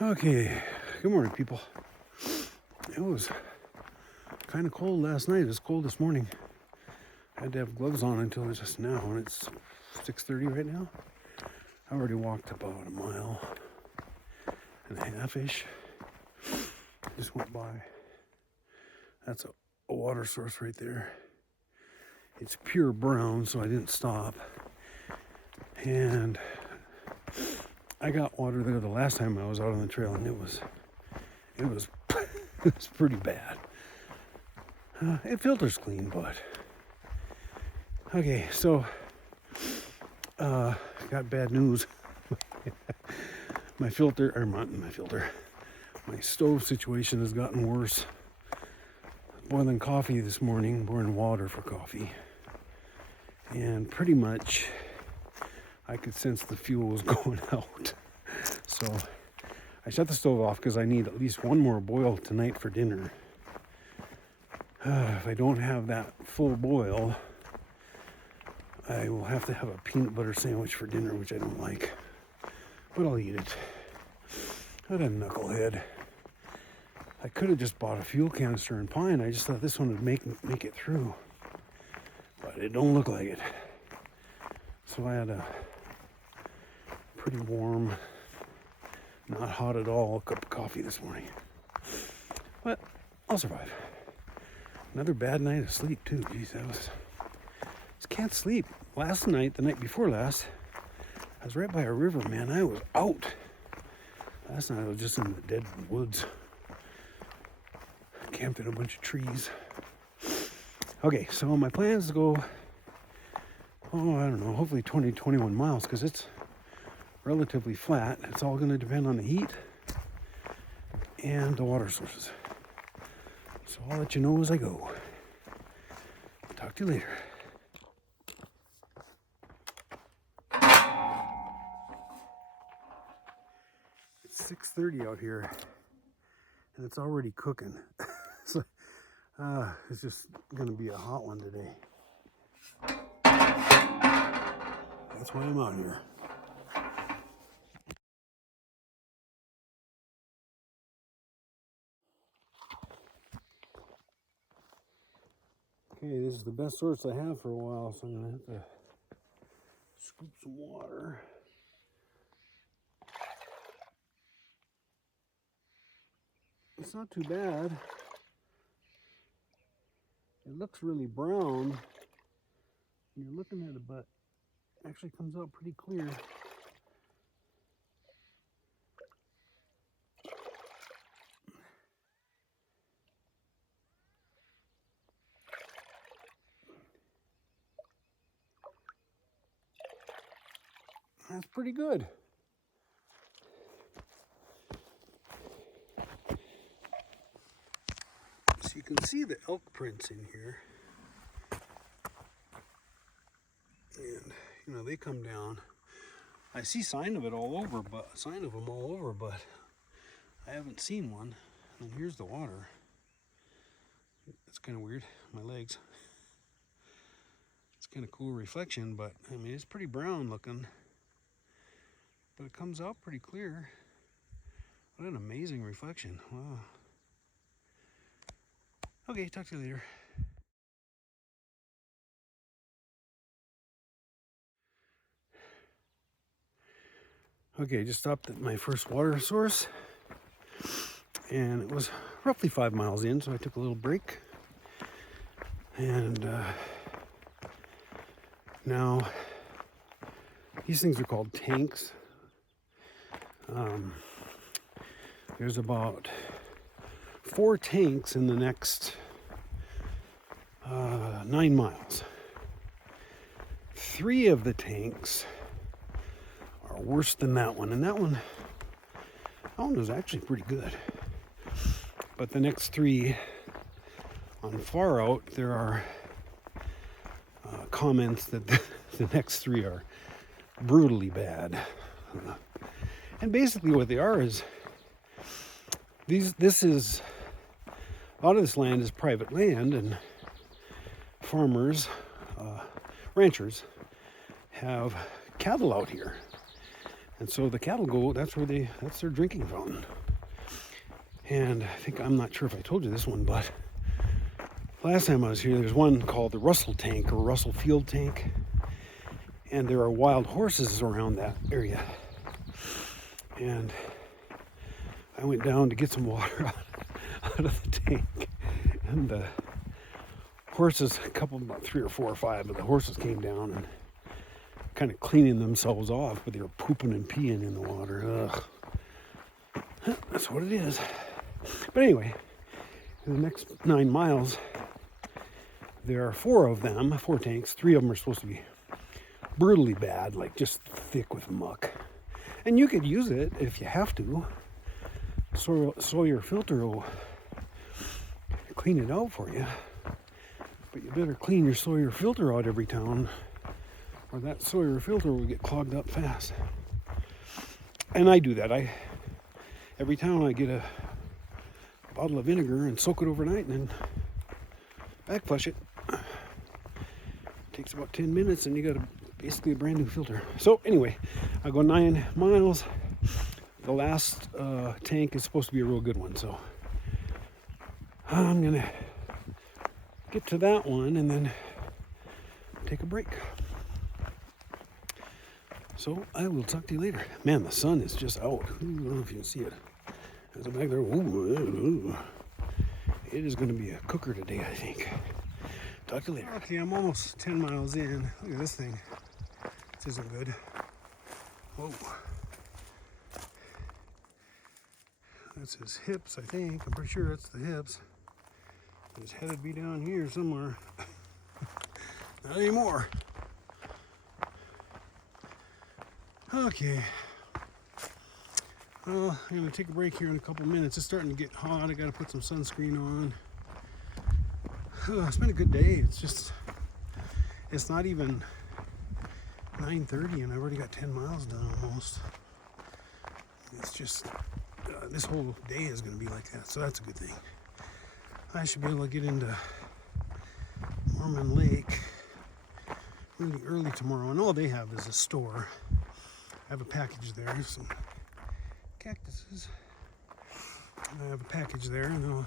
Okay, good morning, people. It was kind of cold last night. It was cold this morning. I had to have gloves on until just now, and it's 6:30 right now. I already walked about a mile and a half-ish. Just went by. That's a water source right there. It's pure brown, so I didn't stop. And I got water there the last time I was out on the trail, and it was it was pretty bad. It filters clean, but okay. So got bad news. My stove situation has gotten worse. Boiling coffee this morning, boiling water for coffee, and pretty much I could sense the fuel was going out. So I shut the stove off because I need at least one more boil tonight for dinner. If I don't have that full boil, I will have to have a peanut butter sandwich for dinner, which I don't like, but I'll eat it. What a knucklehead. I could have just bought a fuel canister in Pine. I just thought this one would make it through, but it don't look like it. So I had a pretty warm, not hot at all, cup of coffee this morning. But I'll survive. Another bad night of sleep too. Jeez, just can't sleep. Last night, the night before last, I was right by a river, man. I was out. Last night I was just in the dead woods. Camped in a bunch of trees. Okay, so my plan is to go, I don't know, hopefully 20, 21 miles, because it's relatively flat. It's all going to depend on the heat and the water sources. So I'll let you know as I go. Talk to you later. It's 6:30 out here, and it's already cooking. So, it's just going to be a hot one today. That's why I'm out here. Okay, this is the best source I have for a while, so I'm going to have to scoop some water. It's not too bad. It looks really brown when you're looking at it, but it actually comes out pretty clear. That's pretty good. So you can see the elk prints in here. And they come down. I see sign of them all over, but I haven't seen one. And here's the water. It's kind of weird, my legs. It's kind of cool reflection, but I mean, it's pretty brown looking. But it comes out pretty clear. What an amazing reflection. Wow. Okay, talk to you later. Okay, just stopped at my first water source, and it was roughly 5 miles in, so I took a little break. And now these things are called tanks. There's about 4 tanks in the next 9 miles. 3 of the tanks are worse than that one, and that one was actually pretty good. But the next 3 on far out, there are comments that the next 3 are brutally bad. And basically what they are is this a lot of this land is private land, and farmers, ranchers have cattle out here. And so the cattle go, that's their drinking fountain. And I think, I'm not sure if I told you this one, but last time I was here, there's one called the Russell Tank or Russell Field Tank. And there are wild horses around that area. And I went down to get some water out of the tank. And the horses, about 3 or 4 or 5, but the horses came down and kind of cleaning themselves off, but they were pooping and peeing in the water. Ugh. That's what it is. But anyway, in the next 9 miles, there are 4 of them, 4 tanks. 3 of them are supposed to be brutally bad, like just thick with muck. And you could use it if you have to. Sawyer filter will clean it out for you. But you better clean your Sawyer filter out every time, or that Sawyer filter will get clogged up fast. And I do that. Every time I get a bottle of vinegar and soak it overnight and then back flush it. Takes about 10 minutes and you got basically a brand new filter. So anyway, I go 9 miles. The last tank is supposed to be a real good one, so I'm gonna get to that one and then take a break. So I will talk to you later. Man, the sun is just out. I don't know if you can see it. There's a back there. Ooh. It is going to be a cooker today, I think. Talk to you later. Okay, I'm almost 10 miles in. Look at this thing. This isn't good. Whoa. That's his hips, I think. I'm pretty sure that's the hips. His head would be down here somewhere. Not anymore. Okay. Well, I'm going to take a break here in a couple minutes. It's starting to get hot. I got to put some sunscreen on. It's been a good day. It's not even 9:30 and I've already got 10 miles done almost. It's just, this whole day is going to be like that, so that's a good thing. I should be able to get into Mormon Lake really early tomorrow, and all they have is a store. I have a package there, some cactuses. I have a package there, and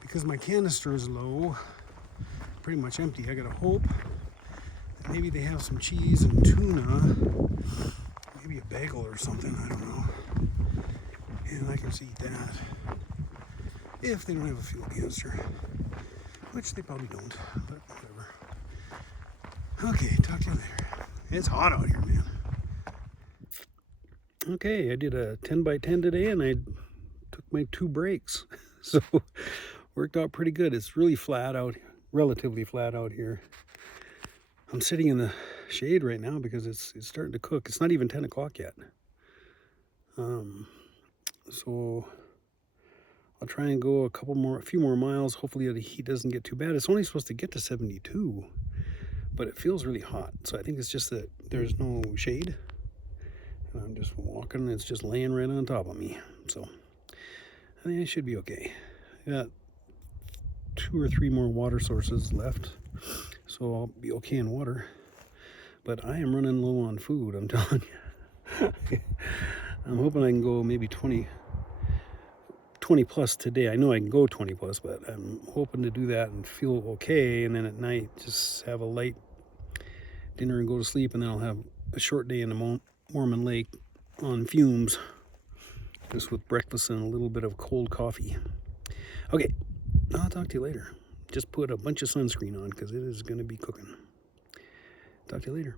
because my canister is low, pretty much empty, I gotta hope that maybe they have some cheese and tuna, maybe a bagel or something, I don't know. And I can just eat that. If they don't have a fuel canister, which they probably don't, but whatever. Okay, talk to you later. It's hot out here, man. Okay, I did a 10 by 10 today and I took my 2 breaks. So worked out pretty good. It's really flat out, relatively flat out here. I'm sitting in the shade right now because it's starting to cook. It's not even 10 o'clock yet. So I'll try and go a few more miles. Hopefully the heat doesn't get too bad. It's only supposed to get to 72, but it feels really hot. So I think it's just that there's no shade. And I'm just walking and it's just laying right on top of me. So I think I should be okay. I got 2 or 3 more water sources left, so I'll be okay in water. But I am running low on food, I'm telling you. I'm hoping I can go maybe 20 plus today. I know I can go 20 plus, but I'm hoping to do that and feel okay, and then at night just have a light dinner and go to sleep, and then I'll have a short day in the Mormon Lake on fumes, just with breakfast and a little bit of cold coffee. Okay, I'll talk to you later. Just put a bunch of sunscreen on because it is going to be cooking. Talk to you later.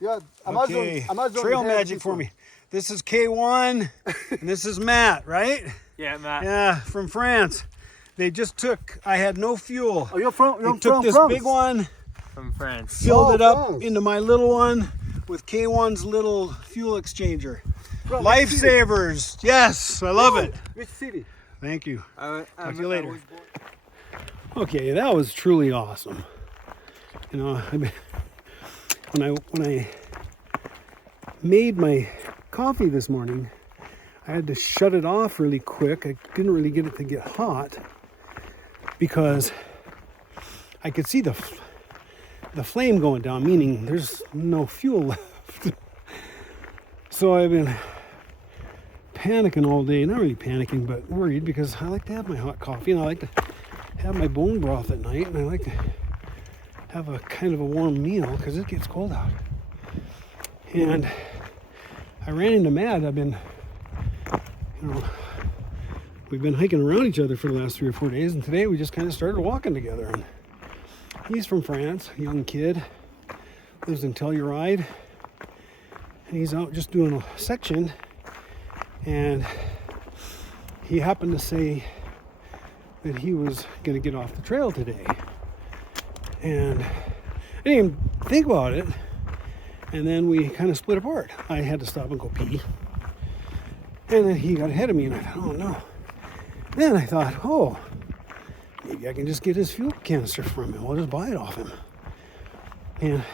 Yeah, Okay, trail magic for me. This is K1, and this is Matt, right? Yeah, Matt. Yeah, from France. They just took, I had no fuel. Oh, you're from They took this France. big one, From France. filled it up France. into my little one with K1's little fuel exchanger. From Lifesavers. Yes, I love it. Which city? Thank you. Talk to you later. Okay, that was truly awesome. You know, when I made my coffee this morning, I had to shut it off really quick. I didn't really get it to get hot because I could see the flame going down, meaning there's no fuel left. So I've been panicking all day. Not really panicking, but worried, because I like to have my hot coffee and I like to have my bone broth at night, and I like to have a kind of a warm meal because it gets cold out. And I ran into Matt. We've been hiking around each other for the last 3 or 4 days, and today we just kind of started walking together. And he's from France, a young kid, lives in Telluride, and he's out just doing a section, and he happened to say that he was going to get off the trail today. And I didn't even think about it, and then we kind of split apart. I had to stop and go pee, and then he got ahead of me, and I thought, oh no. Then I thought, oh, maybe I can just get his fuel canister from him. We'll just buy it off him. And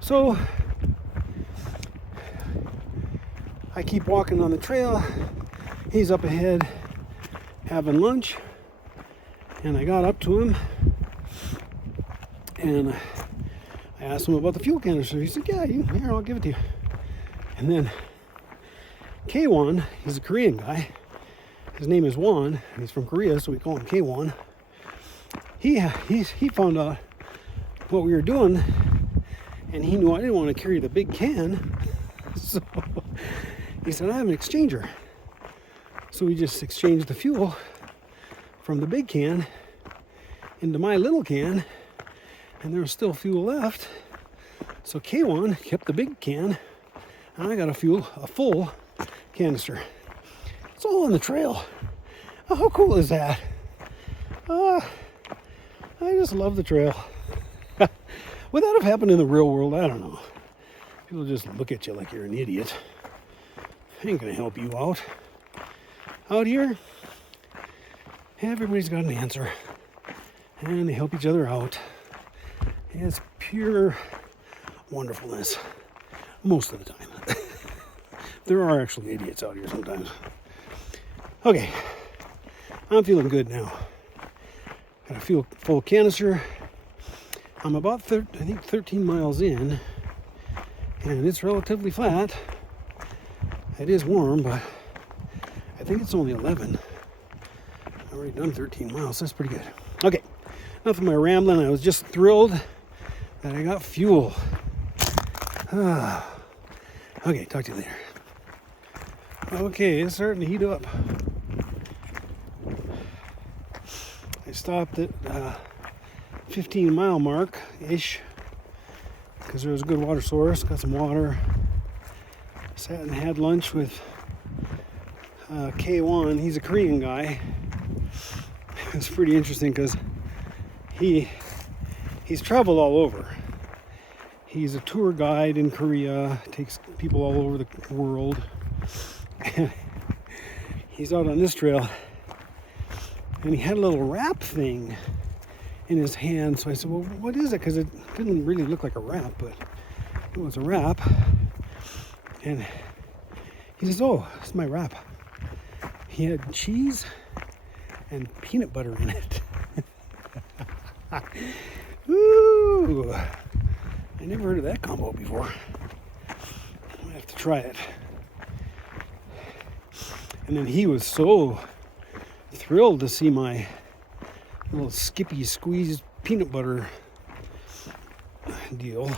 so I keep walking on the trail. He's up ahead having lunch, and I got up to him and I asked him about the fuel canister. He said, yeah, here, I'll give it to you. And then K1, he's a Korean guy. His name is Won, and he's from Korea, so we call him K1. He found out what we were doing, and he knew I didn't want to carry the big can. So he said, I have an exchanger. So we just exchanged the fuel from the big can into my little can, and there was still fuel left. So K1 kept the big can, and I got a full canister. It's all on the trail. Oh, how cool is that? I just love the trail. Would that have happened in the real world? I don't know. People just look at you like you're an idiot. Ain't gonna help you out. Out here, everybody's got an answer, and they help each other out. It's pure wonderfulness most of the time. There are actually idiots out here sometimes. Okay, I'm feeling good now. Got a full canister. I'm about 13 miles in, and it's relatively flat. It is warm, but I think it's only 11. I've already done 13 miles. That's pretty good. Okay, enough of my rambling. I was just thrilled that I got fuel. Okay, talk to you later. Okay, it's starting to heat up. I stopped at 15-mile mark-ish because there was a good water source. Got some water. Sat and had lunch with K1. He's a Korean guy. It's pretty interesting because he's traveled all over. He's a tour guide in Korea, takes people all over the world. And he's out on this trail, and he had a little wrap thing in his hand. So I said, well, what is it? Because it didn't really look like a wrap, but it was a wrap. And he says, oh, it's my wrap. He had cheese and peanut butter in it. Ooh, I never heard of that combo before. I have to try it. And then he was so thrilled to see my little Skippy squeezed peanut butter deal,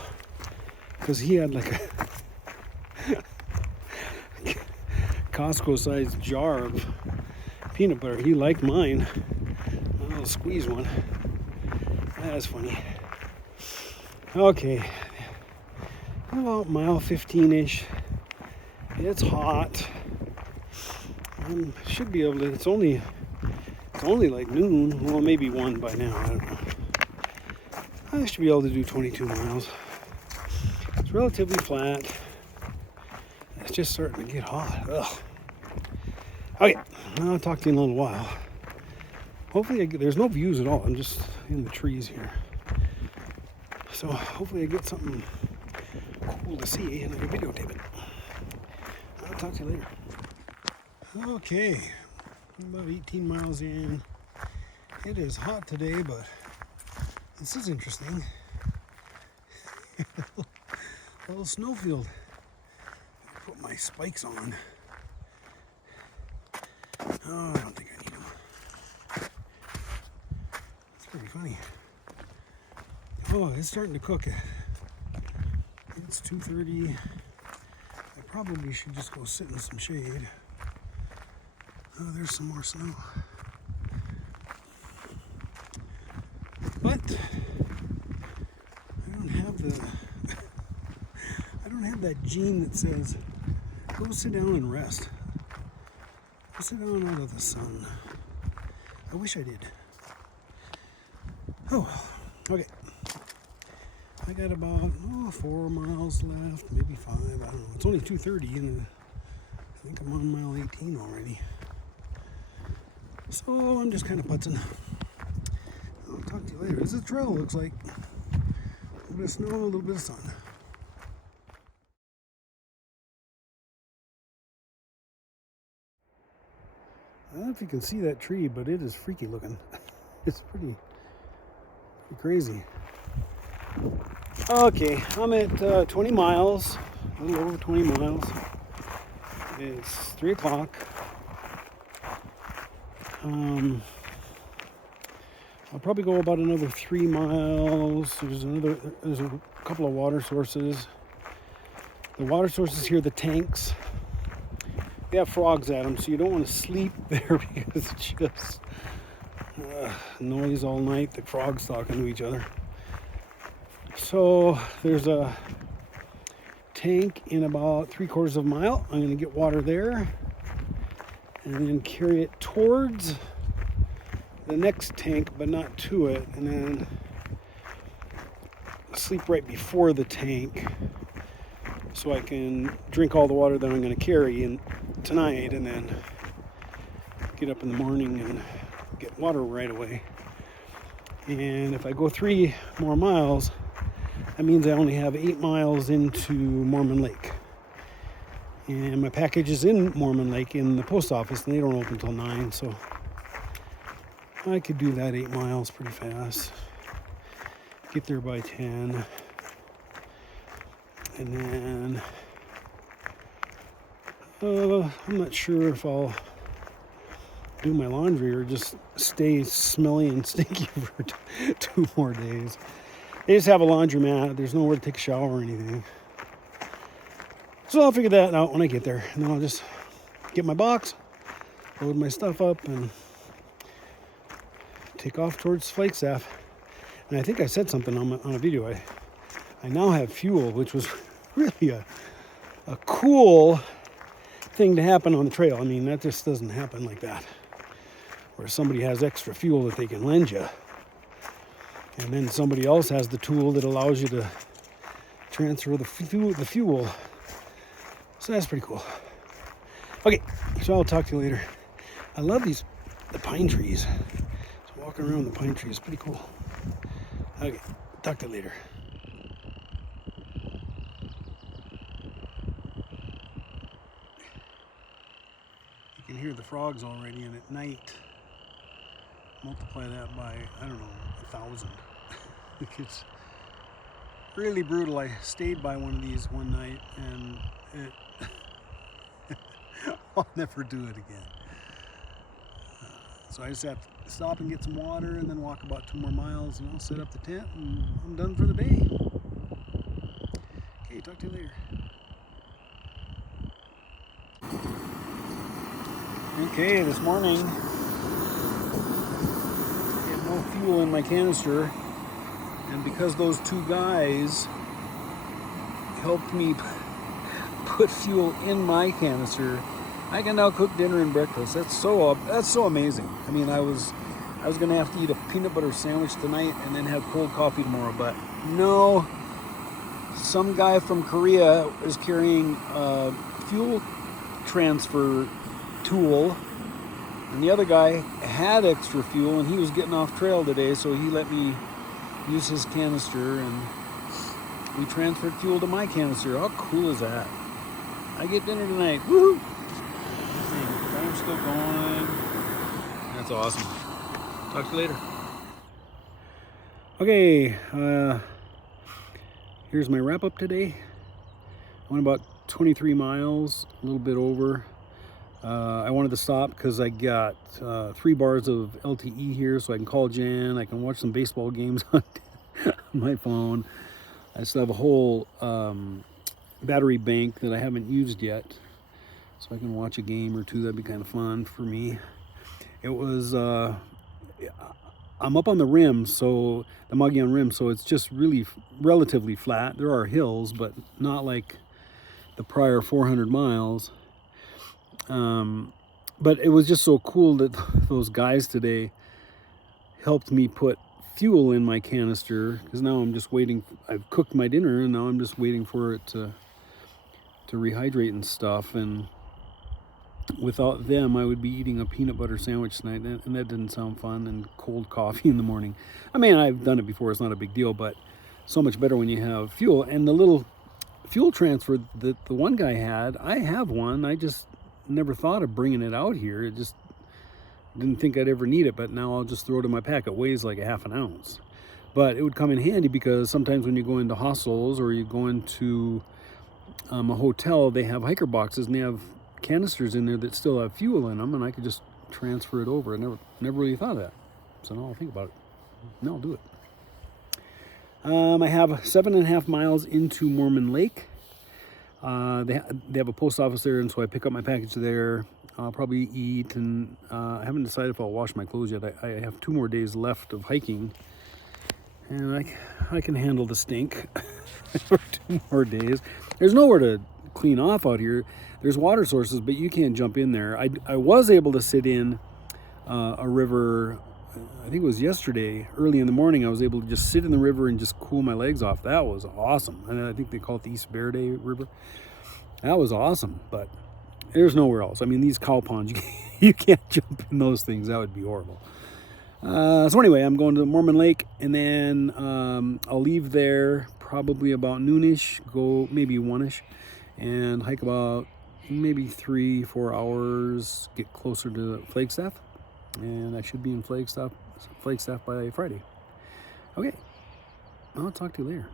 because he had like a Costco-sized jar of peanut butter. He liked mine, a little squeeze one. That's funny. Okay, about mile 15-ish. It's hot. Should be able to. It's only like noon. Well, maybe 1 by now. I don't know. I should be able to do 22 miles. It's relatively flat. It's just starting to get hot. Ugh. Okay, I'll talk to you in a little while. Hopefully, there's no views at all. I'm just in the trees here. So hopefully I get something cool to see and I can videotape it. I'll talk to you later. Okay, I'm about 18 miles in. It is hot today, but this is interesting. A little snowfield. my spikes on. Oh, I don't think I need them. It's pretty funny. Oh, it's starting to cook. It's 2:30. I probably should just go sit in some shade. Oh, there's some more snow. But I don't have that gene that says go sit down and rest. Go sit down out of the sun. I wish I did. Oh well. Okay. I got about 4 miles left, maybe 5. I don't know. It's only 2:30 and I think I'm on mile 18 already. So I'm just kind of putzing. I'll talk to you later. This is a trail, looks like. A little bit of snow, a little bit of sun. I don't know if you can see that tree, but it is freaky looking. It's pretty crazy. Okay, I'm at 20 miles, a little over 20 miles. It's 3 o'clock. I'll probably go about another 3 miles. There's a couple of water sources. The water sources here, the tanks, they have frogs at them, so you don't want to sleep there because it's just noise all night. The frogs talking to each other. So there's a tank in about 3/4 of a mile. I'm going to get water there and then carry it towards the next tank, but not to it, and then sleep right before the tank so I can drink all the water that I'm going to carry in tonight, and then get up in the morning and get water right away. And if I go 3 more miles, that means I only have 8 miles into Mormon Lake. And my package is in Mormon Lake in the post office, and they don't open until 9, so I could do that 8 miles pretty fast. Get there by 10. And then I'm not sure if I'll do my laundry or just stay smelly and stinky for 2 more days. They just have a laundromat. There's nowhere to take a shower or anything. So I'll figure that out when I get there. And then I'll just get my box, load my stuff up, and take off towards Flagstaff. And I think I said something on a video. I now have fuel, which was really a cool thing to happen on the trail. I mean, that just doesn't happen like that, where somebody has extra fuel that they can lend you, and then somebody else has the tool that allows you to transfer the fuel. So that's pretty cool. Okay, so I'll talk to you later. I love the pine trees. Just walking around the pine trees, pretty cool. Okay, talk to you later. You can hear the frogs already, and at night, multiply that by, I don't know, 1,000. It's really brutal. I stayed by one of these one night, and I'll never do it again. So I just have to stop and get some water and then walk about 2 more miles, and I'll set up the tent and I'm done for the day. Okay, talk to you later. Okay, this morning I had no fuel in my canister, and because those 2 guys helped me put fuel in my canister, I can now cook dinner and breakfast. That's so amazing. I mean, I was gonna have to eat a peanut butter sandwich tonight and then have cold coffee tomorrow, but no. Some guy from Korea is carrying a fuel transfer tool, and the other guy had extra fuel and he was getting off trail today, so he let me use his canister and we transferred fuel to my canister. How cool is that? I get dinner tonight. Woohoo! Time's still going. That's awesome. Talk to you later. Okay, here's my wrap up today. I went about 23 miles, a little bit over. I wanted to stop because I got 3 bars of LTE here, so I can call Jan. I can watch some baseball games on my phone. I still have a whole battery bank that I haven't used yet, so I can watch a game or two. That'd be kind of fun for me. It was, I'm up on the rim, so the Mogollon Rim, so it's just really relatively flat. There are hills, but not like the prior 400 miles. But it was just so cool that those guys today helped me put fuel in my canister, because now I'm just waiting. I've cooked my dinner and now I'm just waiting for it to rehydrate and stuff. And without them, I would be eating a peanut butter sandwich tonight, and that didn't sound fun, and cold coffee in the morning. I mean, I've done it before, it's not a big deal, but so much better when you have fuel. And the little fuel transfer that the one guy had, I have one. I just never thought of bringing it out here. It just didn't think I'd ever need it, but now I'll just throw it in my pack. It weighs like a half an ounce, but it would come in handy because sometimes when you go into hostels or you go into a hotel, they have hiker boxes and they have canisters in there that still have fuel in them, and I could just transfer it over. I never really thought of that, so now I'll think about it. Now I'll do it. I have 7.5 miles into Mormon Lake. They have a post office there, and so I pick up my package there. I'll probably eat, and I haven't decided if I'll wash my clothes yet. I have 2 more days left of hiking, and I can handle the stink for 2 more days. There's nowhere to clean off out here. There's water sources, but you can't jump in there. I was able to sit in a river. I think it was yesterday, early in the morning. I was able to just sit in the river and just cool my legs off. That was awesome. And I think they call it the East Verde River. That was awesome, but there's nowhere else. I mean, these cow ponds, you can't jump in those things. That would be horrible. So anyway, I'm going to Mormon Lake, and then I'll leave there probably about noonish, go maybe 1ish, and hike about maybe 3-4 hours, get closer to Flagstaff. And I should be in Flagstaff by Friday. Okay, I'll talk to you later.